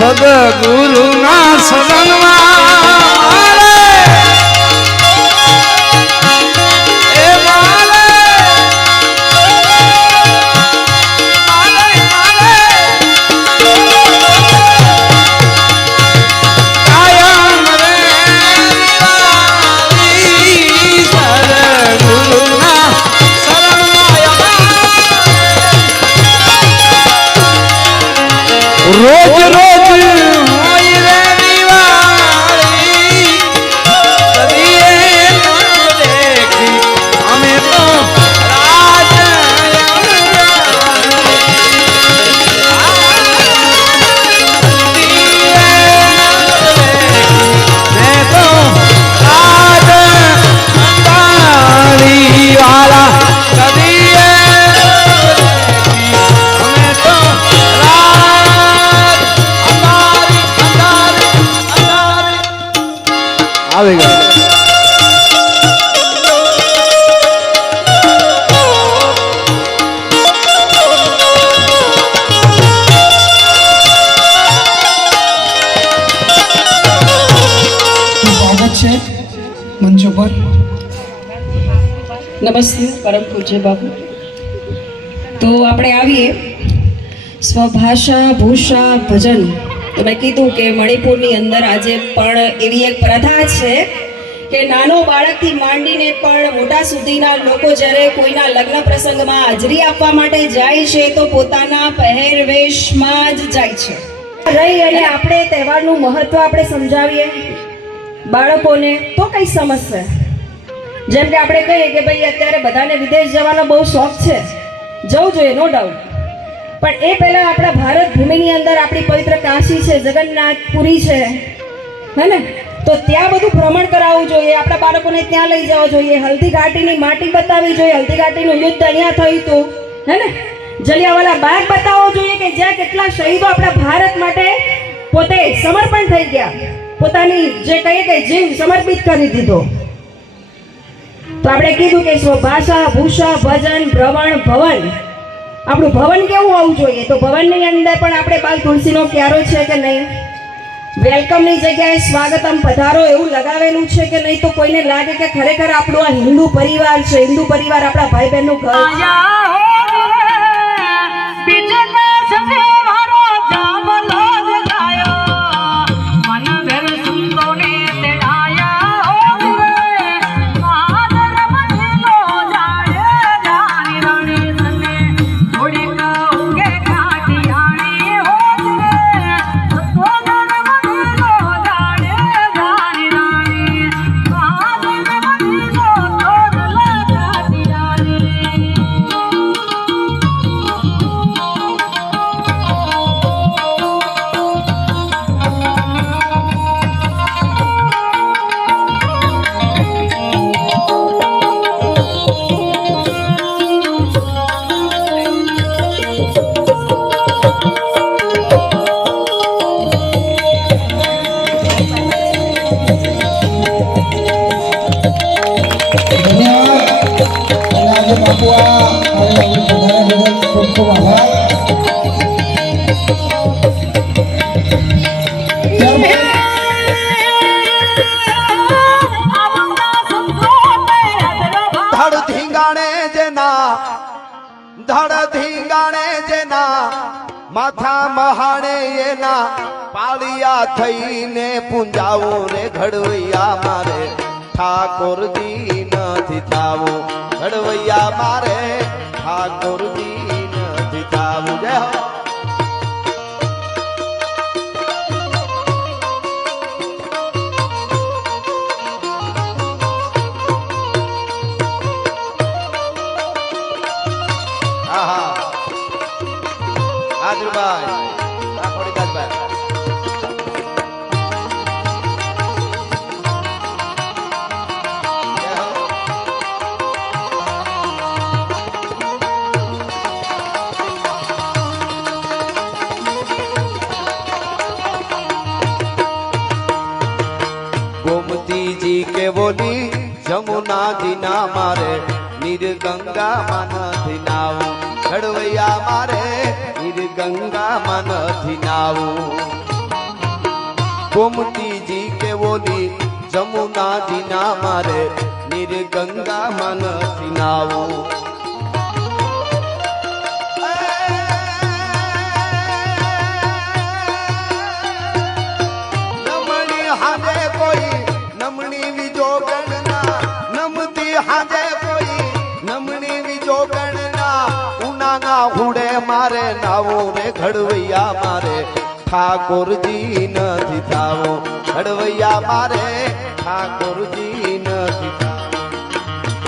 સદગુરુના શરણમાં રોજ રોજ હોય રે દિવાળી કદીએ ન દેખી અમે તો રાજ મેં તો રાજ અંબાણી વાળા કદીએ અમે તો આવી ગયો સ્વાગત છે મંચ ઉપર. નમસ્તે પરમ પૂજ્ય બાપુ. તો આપણે આવીએ સ્વભાષા ભૂષા ભજન. તો મેં કીધું કે મણિપુરની અંદર આજે પણ એવી એક પ્રથા છે કે નાનો બાળકથી માંડીને પણ મોટા સુધીના લોકો જ્યારે કોઈના લગ્ન પ્રસંગમાં હાજરી આપવા માટે જાય છે તો પોતાના પહેરવેશમાં જ જાય છે. રહી અને આપણે તહેવારનું મહત્વ આપણે સમજાવીએ બાળકોને તો કઈ સમજશે. જેમ કે આપણે કહીએ કે ભાઈ અત્યારે બધાને વિદેશ જવાનો બહુ શોખ છે, જવું જોઈએ, નો ડાઉટ. પણ એ પહેલા આપણા ભારત ભૂમિની અંદર આપણી પવિત્ર કાશી છે, જગન્નાથપુરી છે, હે ને? તો ત્યાં બધું ભ્રમણ કરાવવું જોઈએ, આપણા બાળકોને ત્યાં લઈ જવા જોઈએ, હલ્દી ઘાટીની માટી બતાવવી જોઈએ, હલ્દી ઘાટીનું યુદ્ધ અહીંયા થયું હતું, હે ને? જલિયાવાલા બાગ બતાવવો જોઈએ કે જ્યાં કેટલા શહીદો આપણા ભારત માટે પોતે સમર્પણ થઈ ગયા, પોતાની જે કહીએ કે જીવ સમર્પિત કરી દીધો. તો આપણે કીધું કે સ્વભાષા ભૂષા ભજન ભ્રમણ ભવન. આપણું ભવન કેવું હોવું જોઈએ? તો ભવનની અંદર પણ આપણે બાલ તુલસીનો ક્યારો છે કે નહીં? વેલકમની જગ્યાએ સ્વાગતમ પધારો એવું લગાવેલું છે કે નહીં? તો કોઈને લાગે કે ખરેખર આપણું આ હિન્દુ પરિવાર છે, હિન્દુ પરિવાર આપણા ભાઈ બહેનનું ઘર છે. ધડ ધીંગાણે જેના માથા મહાણે એના પાળિયા થઈને પૂંજાવું રે ઘડવૈયા મારે ઠાકોરજી નથી થાવું, ઘડવૈયા મારે ઠાકોરજી નથી થાવું. જય હો. હાજરભાઈ રાખોડી દાસભાઈ गोमती जी के बोली जमुना दीना मारे नीर गंगा मन धिनाऊ, घड़वैया मारे नीर गंगा मन धिनाऊ. गोमती के बोली जमुना जी ना मारे निर्गंगा मन सिनावो नमणी हाजे कोई नमणी विजो गणना नमती हाजे कोई नमणी विजो गणना उनाना हुड़े मारे नावो रे घड़वैया मारे ठाकुर जी નથી થાવો ઘડવૈયા મારે ઠાકોર જી નથી થાવો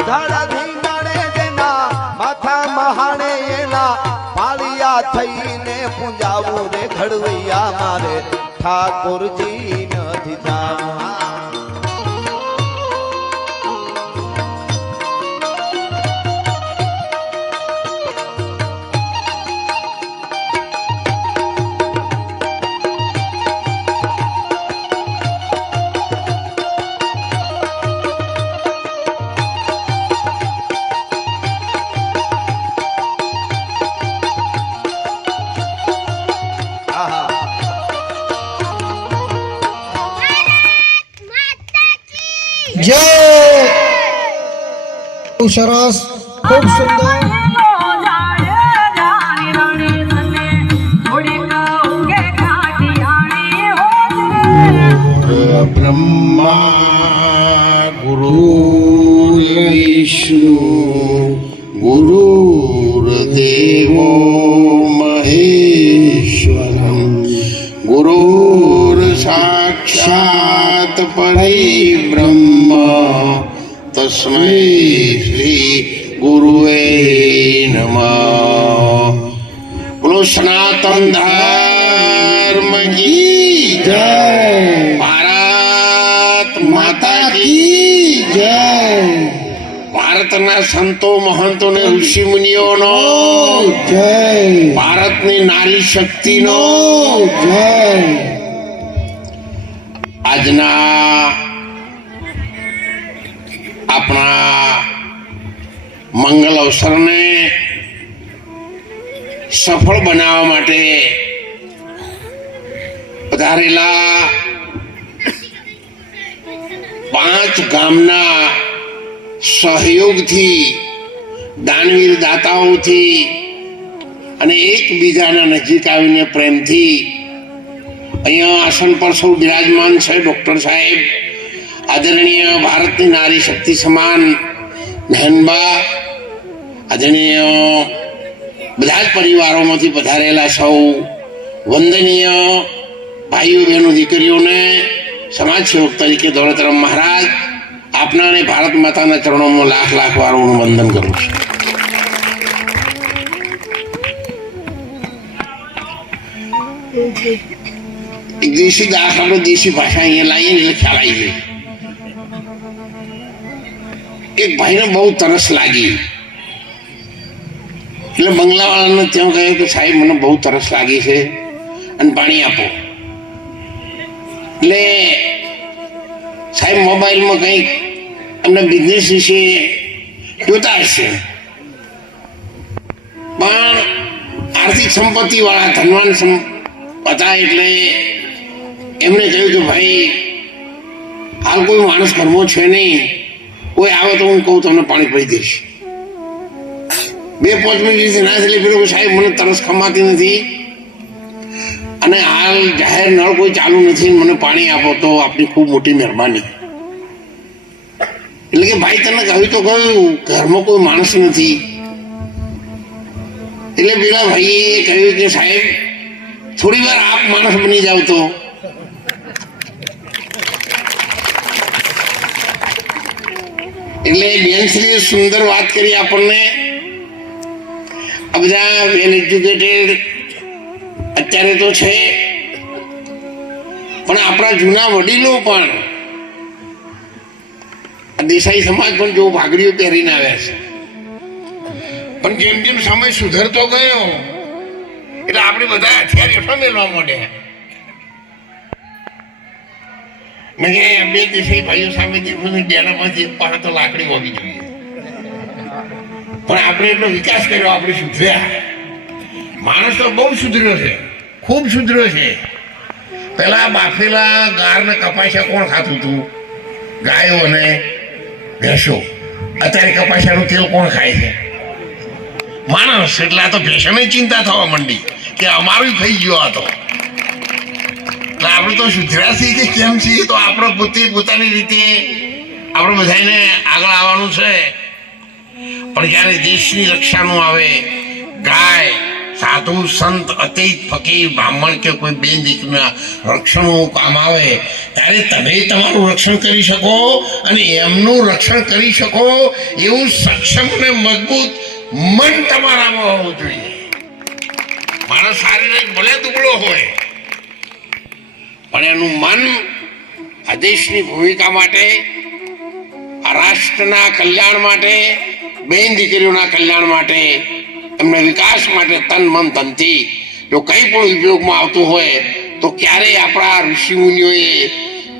ધાડા ધીંગાડે જેના માથા મહાણે એના પાળિયા થઈને પૂંજાવું રે ઘડવૈયા મારે ઠાકોર જી નથી થાવો જય સરસ ખૂબ સુંદર ब्रह्मा गुरुर्विष्णु गुरुर्देवो महेश्वरं गुरुर्साक्षात् परब्रह्म तस्मै श्री गुरुवे नमः। बोलो सनातन धर्म की जय, भारत माता की जय। ભારતના સંતો મહંતો ને ઋષિ મુનિઓનો જય, ભારતની નારી શક્તિનો જય। આજના આપણા મંગલ અવસરને સફળ બનાવવા માટે પધારેલા 5 ગામના સહયોગથી દાનવીર દાતાઓથી અને એકબીજાના નજીક આવીને પ્રેમથી અહીંયા આસન પર સૌ બિરાજમાન છે ડૉક્ટર સાહેબ, આદરણીય ભારતની નારી શક્તિ સમાન બહેનબા, આદરણીય બધા જ પરિવારોમાંથી પધારેલા સૌ વંદનીય ભાઈઓ બહેનો દીકરીઓને સમાજ સેવક તરીકે દોલતરામ મહારાજ આપના અને ભારત માતાના ચરણોમાં લાખ લાખ વાર હું વંદન કરું છું। એક દેશી દાસ આપણે દેશી ભાષા અહીંયા લાવીએ એટલે ખ્યાલ આવી જાય। એક ભાઈને બહુ તરસ લાગી એટલે બંગલાવાળાને ત્યાં કહ્યું કે સાહેબ મને બહુ તરસ લાગી છે અને પાણી આપો। એટલે સાહેબ મોબાઈલમાં કંઈક એમના બિઝનેસ વિશે જોતા હશે, પણ આર્થિક સંપત્તિ વાળા ધનવાન હતા એટલે એમણે કહ્યું કે ભાઈ હાલ કોઈ માણસ ઘરમાં છે નહીં, કોઈ આવે તો હું કહું તમને પાણી પડી દઈશ। 2-5 મિનિટ ના એટલે પેલું સાહેબ મને તરસ ખમાતી નથી અને હાલ જાહેર નળ કોઈ ચાલુ નથી, મને પાણી આપો તો આપની ખૂબ મોટી મહેરબાની। એટલે કે ભાઈ તને કહ્યું તો કહ્યું ઘરમાં કોઈ માણસ નથી। એટલે પેલા ભાઈએ કહ્યું કે સાહેબ થોડી વાર આપ માણસ બની જાવ તો। એટલે બેનશ્રીએ સુંદર વાત કરી આપણને। આ બધા વેલ એજ્યુકેટેડ અત્યારે તો છે, પણ આપણા જૂના વડીલો પણ દેસાઈ સમાજ પણ જો ભાગડીઓ પહેરીને આવ્યા છે, પણ જેમ જેમ સમય સુધરતો ગયો એટલે આપણે બધા હથિયાર હેઠળ મેળવા માંડ્યા। મેં બે દેસાઈ ભાઈઓ સામે દેખું ડેરામાંથી પાસે તો લાકડી હોવી જોઈએ, પણ આપણે એટલો વિકાસ કર્યો, આપણે સુધર્યા। માણસ તો બહુ સુધર્યો છે, ખૂબ સુધર્યો છે, પેલા બાફેલા ગાર ને કપાસિયા કોણ ખાતું હતું? ગાયો અને ભેંસો. અત્યારે કપાસિયાનું તેલ કોણ ખાય છે? માણસ. એટલે આ તો ભેંસોને ચિંતા થવા માંડી કે અમારું થઈ ગયો આ તો. એટલે આપણે તો સુધર્યા છીએ કે કેમ છીએ? તો આપણે પોતે પોતાની રીતે આપણે બધાને આગળ આવવાનું છે. પણ જ્યારે દેશની રક્ષાનું આવે, ગાય, સાધુ, સંત, અતીત, ફકીર, બ્રાહ્મણ કે કોઈ બેન દીકરીના રક્ષણનું કામ આવે ત્યારે તમે તમારું રક્ષણ કરી શકો અને એમનું રક્ષણ કરી શકો એવું સક્ષમ અને મજબૂત મન તમારામાં હોવું જોઈએ. માણસ શારીરિક ભલે દુબળો હોય પણ એનું મન આ દેશની ભૂમિકા માટે, આ રાષ્ટ્રના કલ્યાણ માટે, બેન દીકરીઓના કલ્યાણ માટે, એમના વિકાસ માટે તન મન ધનથી જો કંઈ પણ ઉપયોગમાં આવતું હોય તો ક્યારેય આપણા ઋષિ મુનિઓએ,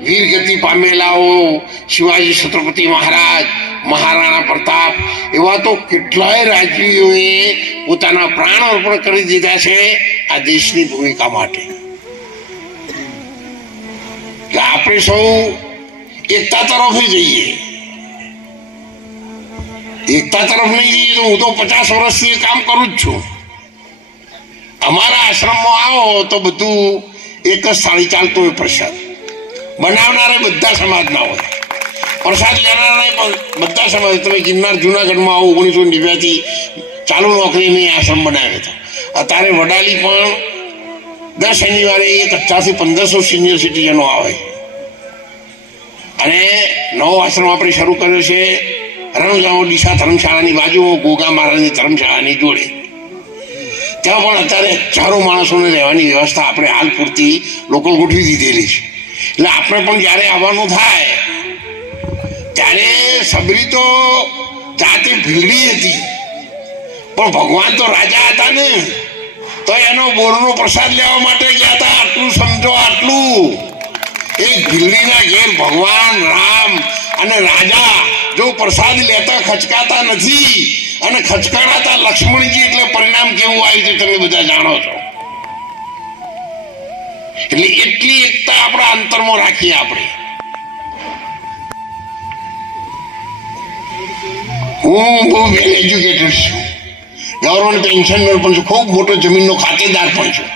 વીરગતિ પામેલાઓ, શિવાજી છત્રપતિ મહારાજ, મહારાણા પ્રતાપ એવા તો કેટલાય રાજવીઓએ પોતાના પ્રાણ અર્પણ કરી દીધા છે આ દેશની ભૂમિકા માટે. એટલે આપણે સૌ એકતા તરફ જઈએ. એકતા તરફ નહીં જઈએ તો હું તો 50 વર્ષથી કામ કરું જ છું. અમારા આશ્રમમાં આવો તો બધું એક જ થાળી ચાલતો હોય. પ્રસાદ બનાવનારે બધા સમાજના હોય, પ્રસાદ લેનારા પણ બધા સમાજ. તમે ગિરનાર જુનાગઢમાં આવો 1999 ચાલુ નોકરી મેં આશ્રમ બનાવ્યો હતો. અત્યારે વડાલી પણ દર શનિવારે 1000 થી 1500 સિનિયર સિટીઝનો આવે. અને નવો આશ્રમ આપણે શરૂ કર્યો છે રણગાંવ ડીસા ધર્મશાળાની બાજુમાં, ગોગા મહારાજની ધર્મશાળાની જોડે. ત્યાં પણ અત્યારે હજારો માણસોને રહેવાની વ્યવસ્થા આપણે હાલ પૂરતી લોકલ ગોઠવી દીધેલી છે. એટલે આપણે પણ જ્યારે આવવાનું થાય ત્યારે સબરી તો જાતે ભીલડી હતી પણ ભગવાન તો રાજા હતા ને, તો એનો બોરનો પ્રસાદ લેવા માટે ગયા હતા. આટલું સમજો, આટલું. એક ભીલડીના ઘેર ભગવાન રામ અને રાજા જો પ્રસાદ લેતા ખચકાતા નથી અને ખચકાતા લક્ષ્મણજી, એટલે પરિણામ કેવું આવ્યું છે તમે બધા જાણો છો. એટલે એટલી એકતા આપણા અંતરમાં રાખીએ આપણે. હું બહુ વેલ એજ્યુકેટેડ છું, ગવર્મેન્ટ પેન્શનર પણ છું, ખૂબ મોટો જમીનનો ખાતેદાર પણ છું.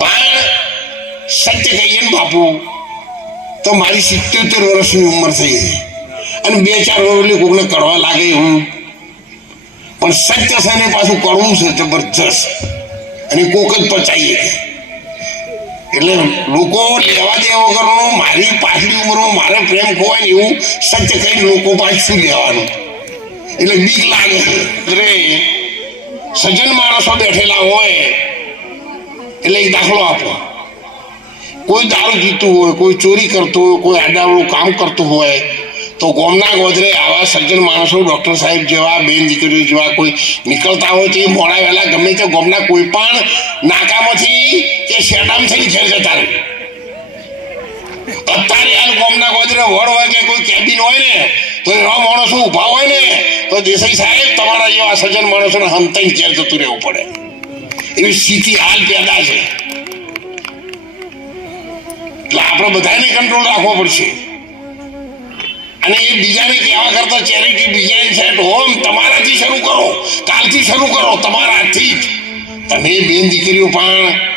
પણ સત્ય કહીએ ને બાપુ તો મારી 77 વર્ષની ઉંમર થઈ ગઈ અને 2-4 વર્ષની કોકને કરવા લાગે હું. પણ સત્ય છે પાછું કરવું છે જબરજસ્ત અને કોક જ પચાવીએ. એટલે લોકો લેવા દેવા વગરનો મારી પાછલી ઉંમરમાં મારે પ્રેમ ખોવાય ને એવું સત્ય કઈ લોકો પાછું લેવાનું. એટલે બીક લાગે. એટલે સજ્જન માણસો બેઠેલા હોય એટલે એક દાખલો આપો. કોઈ દારૂ પીતું હોય, કોઈ ચોરી કરતો હોય, કોઈ આડાવડું કામ કરતું હોય તો ગામના ગોદરે આવા સજ્જન માણસો, ડોક્ટર સાહેબ જેવા, બેન દીકરીઓ જેવા કોઈ નીકળતા હોય તો એ મોડા વહેલા ગમે તે ગામના કોઈ પણ નાકામાંથી કે શેડામ થઈને ઘેર જતા રહે. અત્યારે હાલ ગામના ગોદરે વડ હોય કે કોઈ કેબિન હોય ને તો એવા માણસો ઊભા હોય ને તો દેસાઈ સાહેબ તમારા જેવા સજ્જન માણસોને હમતાઈને ઘેર જતું રહેવું પડે. એવી સ્થિતિ હાલ પેદા છે. એટલે આપણે બધાને કંટ્રોલ રાખવો પડશે. અને એ બીજાને કહેવા કરતા ચેરિટી બીજાની સેટ હોમ તમારાથી શરૂ કરો, કાલથી શરૂ કરો, તમારા હાથથી જ. તમે બેન દીકરીઓ પણ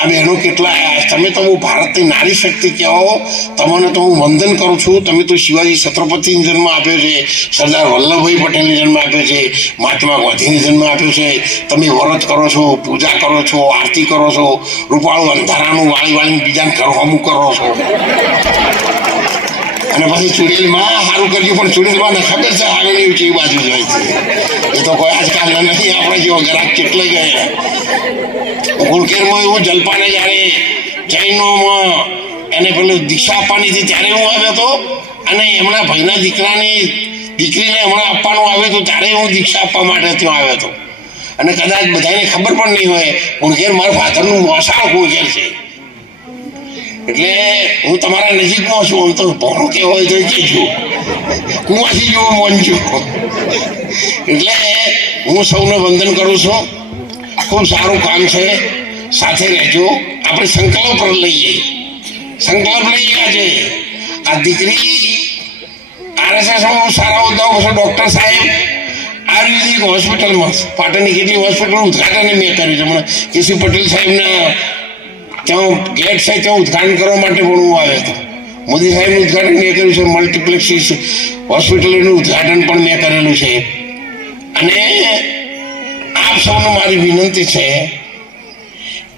આ બહેનો કેટલા, તમે તો હું ભારતની નારી શક્તિ કહો, તમને તો હું વંદન કરું છું. તમે તો શિવાજી છત્રપતિને જન્મ આપ્યો છે, સરદાર વલ્લભભાઈ પટેલને જન્મ આપ્યો છે, મહાત્મા ગાંધીને જન્મ આપ્યો છે. તમે વ્રત કરો છો, પૂજા કરો છો, આરતી કરો છો, રૂપાળું અંધારાનું વાળી વાળીને બીજાને કરવાનું કરો છો. અને પછી ચુડેલમાં સારું કરજો, પણ ચુડેલમાં ને ખબર છે આગળની કેવી બાજુ જાય છે. એ તો કોઈ આજકાલના નથી, આપણે જેવો ગ્રાહક કેટલે ગયા. ગુણકેરમાં એવું જલપાને જ્યારે જૈનોમાં એને પેલું દીક્ષા આપવાની હતી ત્યારે હું આવ્યો હતો, અને એમના ભાઈના દીકરાની દીકરીને હમણાં આપવાનું આવ્યું હતું ત્યારે હું દીક્ષા આપવા માટે ત્યાં આવ્યો હતો. અને કદાચ બધાને ખબર પણ નહીં હોય ગુણકેર મારા ફાધરનું મોસાળ ગુણકેર છે. એટલે હું તમારા નજીકમાં છું. આમ તો ભણો કે હોય તો કહેજો, કુવાથી જેવો મોનજો. એટલે હું સૌને વંદન કરું છું. ખૂબ સારું કામ છે. સાથે રહેજો. આપણે સંકલ્પ લઈએ આજે. આ દીકરી RSS સારા હોદ્દાઓ છે. ડોક્ટર સાહેબ આયુર્વેદિક હોસ્પિટલમાં પાટણની કેટલી હોસ્પિટલ ઉદઘાટન મેં કર્યું છે. હમણાં કેસી પટેલ સાહેબના ત્યાં ગેટ છે ત્યાં ઉદઘાટન કરવા માટે પણ હું આવ્યો હતો. મોદી સાહેબનું ઉદઘાટન મેં કર્યું છે. મલ્ટીપ્લેક્સિસ હોસ્પિટલનું ઉદઘાટન પણ મેં કરેલું છે. અને આપ સૌને મારી વિનંતી છે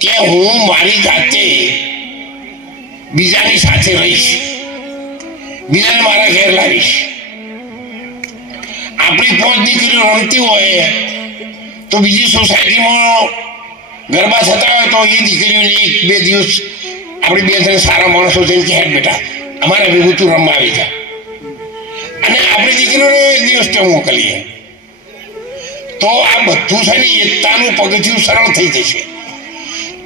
કે હું મારી જાતે બીજાની સાથે રહીશ, બીજાને મારા ઘેર લાવીશ. આપણી 5 દીકરીઓ રમતી હોય તો બીજી સોસાયટીમાં ગરબા થતા હોય તો એ દીકરીઓને 1-2 દિવસ આપણે 2 જણ સારા માણસો જઈને કે હેડ બેટા અમારા ભેગું તું રમવા આવી જા, અને આપણી દીકરીઓને 1 દિવસ ત્યાં મોકલીએ તો આ બધું છે ને એકતાનું પગથિયું સરળ થઈ જશે.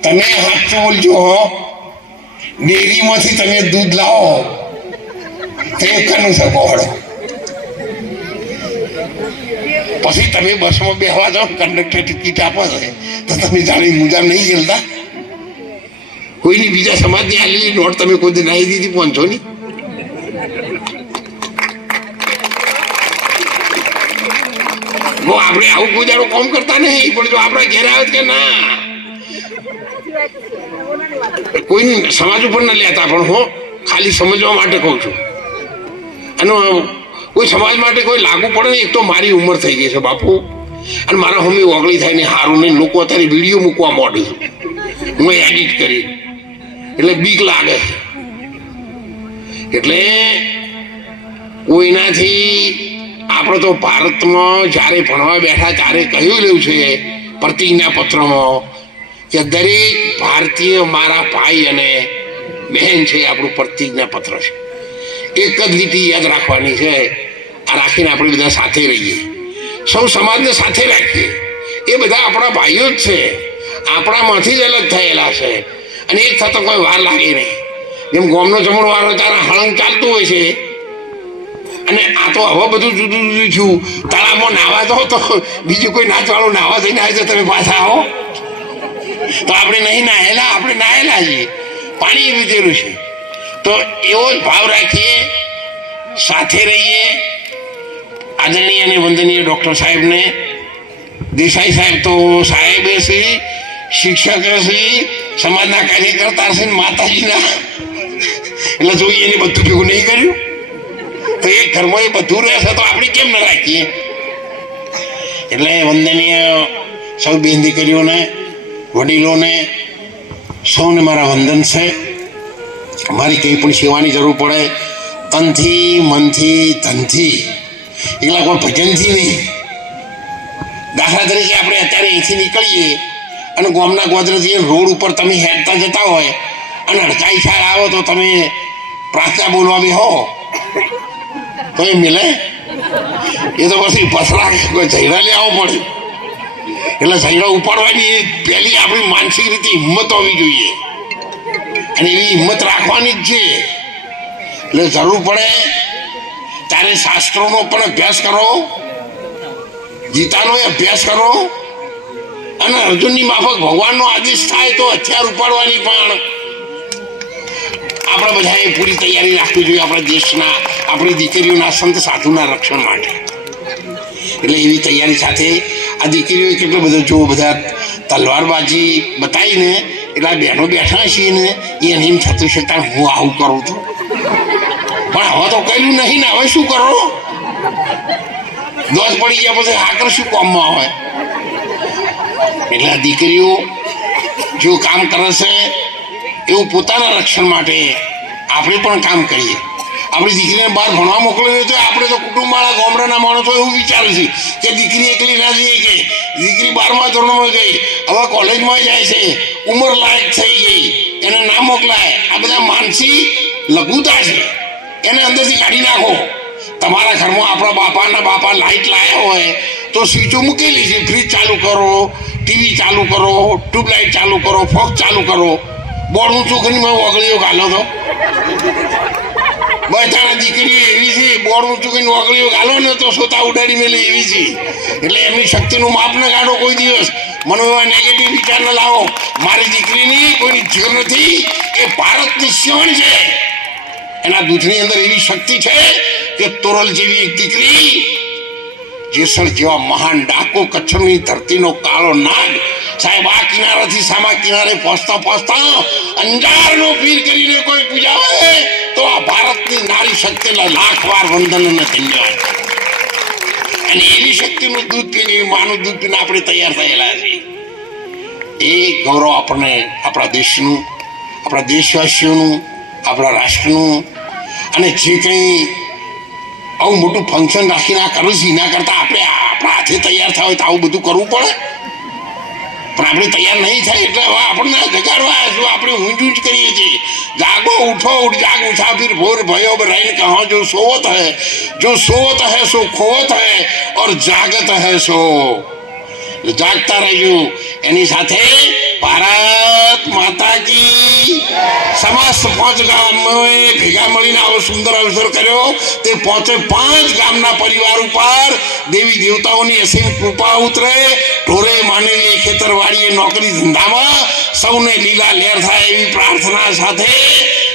તમે સાચું બોલજો હો, ડેરીમાંથી તમે દૂધ લાવો તો એકનું શકો હળો, પછી તમે બસમાં બેસવા જાઓ કંડક્ટર ટિકિટ આપો છે તો તમે જાણી મુજા નહીં ગયેલા. કોઈની બીજા સમાજની આલેલી નોટ તમે કોઈ નાઈ દીધી 500 ની. આપણે આવું કોઈ દાડો કામ કરતા નહીં, પણ જો આપણા ઘેર આવે કે ના કોઈની સમાજ ઉપર ના લેતા, પણ હું ખાલી સમજવા માટે કહું છું. અને કોઈ સમાજ માટે કોઈ લાગુ પડે ને. એક તો મારી ઉંમર થઈ ગઈ છે બાપુ, અને મારા મમ્મી ઓગળી થાય ને સારું નહીં. લોકો અત્યારે વિડીયો મૂકવા માંડે છે, હું એડિટ કરી, એટલે બીક લાગે. એટલે કોઈનાથી આપણે તો ભારતમાં જ્યારે ભણવા બેઠા ત્યારે કહ્યું રહ્યું છે પ્રતિજ્ઞા પત્રમાં કે દરેક ભારતીય મારા ભાઈ અને બહેન છે. આપણું પ્રતિજ્ઞા પત્ર છે. એક જ લીટી યાદ રાખવાની છે. આ રાખીને આપણે બધા સાથે રહીએ, સૌ સમાજને સાથે રાખીએ. એ બધા આપણા ભાઈઓ જ છે, આપણામાંથી જ અલગ થયેલા છે, અને એક થતો કોઈ વાર લાગે નહીં. જેમ ગામનો જમણો વારો તારા હળંગ ચાલતું હોય છે, અને આ તો હવે બધું જુદું જુદું થયું. તળાવમાં નાવા દો તો બીજું કોઈ નાચવાળું નાવા જઈને આવે તો તમે પાછા આવો, તો આપણે નહીં નાહેલા, આપણે નાહેલા છીએ, પાણી વીતેલું છે. તો એવો જ ભાવ રાખીએ, સાથે રહીએ. આદરણીય અને વંદનીય ડૉક્ટર સાહેબને, દેસાઈ સાહેબ તો સાહેબ છે, શિક્ષક છે, સમાજના કાર્યકર્તા છે, માતાજીના, એટલે જોઈએ એને બધું ભેગું નહીં કર્યું તો એક ઘરમાં એ બધું રહેશે તો આપણે કેમ ન રાખીએ. એટલે વંદનીય સૌ બેન દીકરીઓને, વડીલોને, સૌને મારા વંદન છે. મારી કંઈ પણ સેવાની જરૂર પડે તનથી, મનથી, ધનથી, એટલા કોઈ ભજનથી નહીં. દાખલા તરીકે આપણે અત્યારે અહીંથી નીકળીએ અને ગામના ગોદરેથી રોડ ઉપર તમે હેડતા જતા હોય અને હડકાઈ ખ્યાલ આવો તો તમે પ્રાર્થના બોલવા બી હો તો એ મિલે? એ તો પછી પસરા ઝૈડા લેવો પડે. એટલે ઝૈડા ઉપાડવાની પહેલી આપણી માનસિક રીતે હિંમત હોવી જોઈએ, અને એવી હિંમત રાખવાની જ છે. એટલે જરૂર પડે ત્યારે શાસ્ત્રોનો પણ અભ્યાસ કરો, ગીતાનો અભ્યાસ કરો, અને અર્જુનની માફક ભગવાનનો આદેશ થાય તો હથિયાર ઉપાડવાની પણ આપણે બધાએ પૂરી તૈયારી રાખવી જોઈએ આપણા દેશના, આપણી દીકરીઓના, સંત સાધુના રક્ષણ માટે. એટલે એવી તૈયારી સાથે આ દીકરીઓએ કેટલો બધો જો બધા તલવારબાજી બતાવીને એટલે આ બહેનો બેઠા છીએ ને એને એમ થતું છે તાર હું આવું કરું છું, પણ હવે તો કર્યું નહીં ને, હવે શું કરો? દોષ પડી ગયા પછી હાકર શું કામમાં હોય? એટલે આ દીકરીઓ જો કામ કરે છે એવું પોતાના રક્ષણ માટે આપણે પણ કામ કરીએ. આપણી દીકરીને બહાર ભણવા મોકલવી તો આપણે તો કુટુંબવાળા ગામડાના માણસો એવું વિચારે છે કે દીકરી એકલી ના જઈએ, કે દીકરી 12મા ધોરણમાં ગઈ, હવે કોલેજમાં જાય છે, ઉંમર લાયક થઈ ગઈ, એને ના મોકલાય. આ બધા માનસિક લઘુતા છે, એને અંદરથી કાઢી નાખો. તમારા ઘરમાં આપણા બાપા લાઇટ લાયા હોય તો સ્વિચો મૂકેલી છે, ફ્રીજ ચાલુ કરો, ટીવી ચાલુ કરો, ટ્યુબલાઇટ ચાલુ કરો, ફોગ ચાલુ કરો. બોર્ડ ઊંચું કરીને ઓગળીઓ ગાલો તો બધાના દીકરીઓ એવી છે, બોર્ડ ઊંચું કરીને ઓગળીઓ ગાલો ને તો સોતા ઉડાડી મેલી એવી છે. એટલે એમની શક્તિનું માપ ન કાઢો કોઈ દિવસ. મને એવા નેગેટિવ વિચાર ન લાવો. મારી દીકરીની કોઈની જીવ નથી, એ ભારતની સિંહણ છે. એના દૂધની અંદર એવી શક્તિ છે કે તોરલ જેવી એક દીકરી, જેસર જેવા મહાન ડાકો, કચ્છની ધરતીનો કાળો નાગ, સાહેબ આ કિનારાથી સામા કિનારે પહોંચતા પહોંચતા અંજારનો પીર કરીને કોઈ પૂજાવે તો આ ભારતની નારી શક્તિને લાખ વાર વંદન અને ધન્યવાદ. અને એવી શક્તિનું દૂધ પીને, એવી માનું દૂધ પીને આપણે તૈયાર થયેલા છીએ. એ ગૌરવ આપણને આપણા દેશનું, આપણા દેશવાસીઓનું, આપણા રાષ્ટ્રનું. અને જે કંઈ આવું મોટું ફંક્શન રાખીને આ કરું છું, એના કરતાં આપણે આપણા હાથે તૈયાર થયા હોય તો આવું બધું કરવું પડે. પણ આપણે તૈયાર નહીં થાય એટલે હવે આપણને જગાડવા શું આપણે ઊંઝ જ કરીએ છીએ. જાગો ઉઠો ઉઠ જાગ મુસાફિર ભોર भयो रैन कहाँ जो सोवत है, जो सोवत है सो खोवत है और जागत है સો જાગતા રહેજો. એની સાથે ભારત માતા કી. સમસ્ત 5 ગામોએ ભેગા મળીને આવો સુંદર અવસર કર્યો. તે 5 ગામના પરિવાર ઉપર દેવી દેવતાઓની અસીમ કૃપા ઉતરે. ઢોરે માનવીએ ખેતરવાડીએ નોકરી ધંધામાં સૌને લીલા લહેર થાય એવી પ્રાર્થના સાથે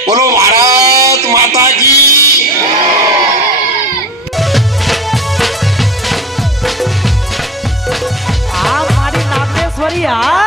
બોલો ભારત માતા કી. આ મારી નાગેશ્વરી આ